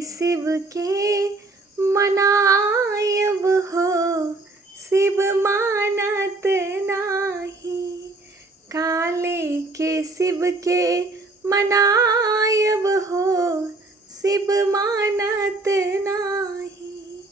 शिव के मनायब हो, शिव मानत नाही। काले के शिव के मनायब हो, शिव मानत नाही।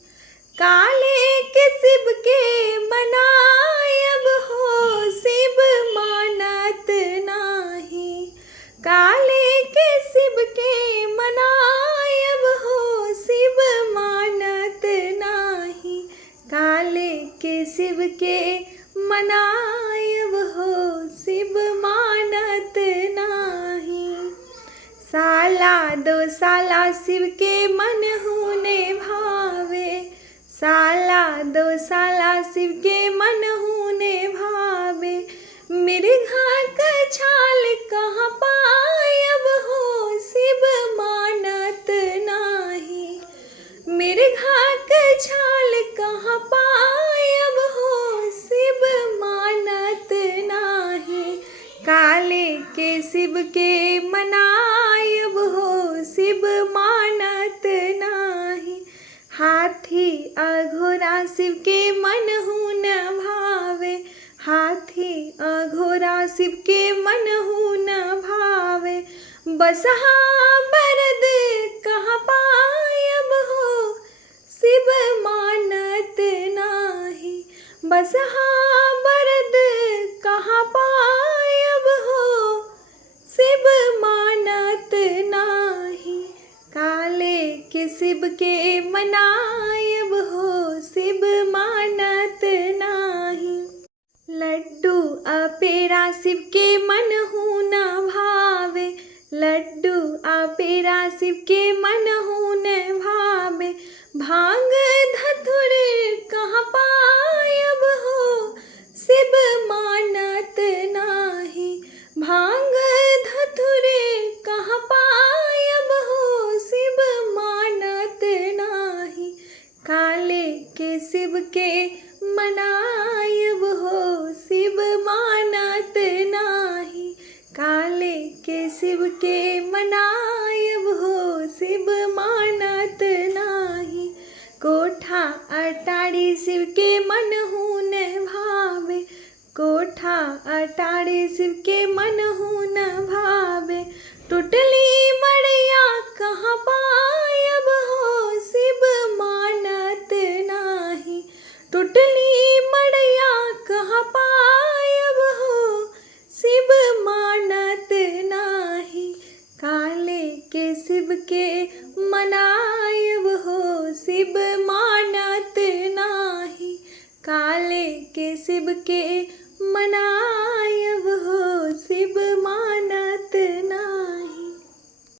काले के शिव के मनायब हो, शिव मानत नाही। काले के शिव के मनायब हो, शिव मानत नाही। काले के शिव के मनायब हो, शिव मानत नाही। साला दो साला शिव के मनहु ने भावे, साला दो साला शिव के मनहु ने भावे। मृगा का छाल कहाँ पायब हो, शिव मानत नाही। मृगा का छाल कहाँ पायब हो, शिव मानत नाही। काले के शिव के मनायब हो, शिव मानत नाही। हाथी अघोरा शिव के मनहु न भावे, हाथी अघोरा शिव के मनहु न भावे। बसहा बरद कहाँ पायब हो, शिव मानत नाही। बसहा बरद कहाँ पायब हो, शिव मानत नाही। काले के शिव के मनायब हो, शिव मानत नाही। लड्डू अपेरा शिव के मनहु न भावे, लड्डू अपेरा शिव के मनहु न भावे। भांग धतुर कहाँ पायब हो, शिव मानत नाही। भांग धतुर कहाँ पायब हो, शिव मानत नाही। काले के शिव के मनायब हो, शिव मानत नाही। काले के शिव के मनायब हो, शिव मानत नाही। कोठा अटारी शिव के मनहु न भावे, कोठा अटारी शिव के मनहु न भावे। टुटली मड़िया कहाँ पायब हो, शिव मानत नाही। टुटली मड़िया कहाँ पायब हो, शिव मानत नाही। काले के शिव के मनायब हो, शिव मानत नाही। काले के शिव के मनायब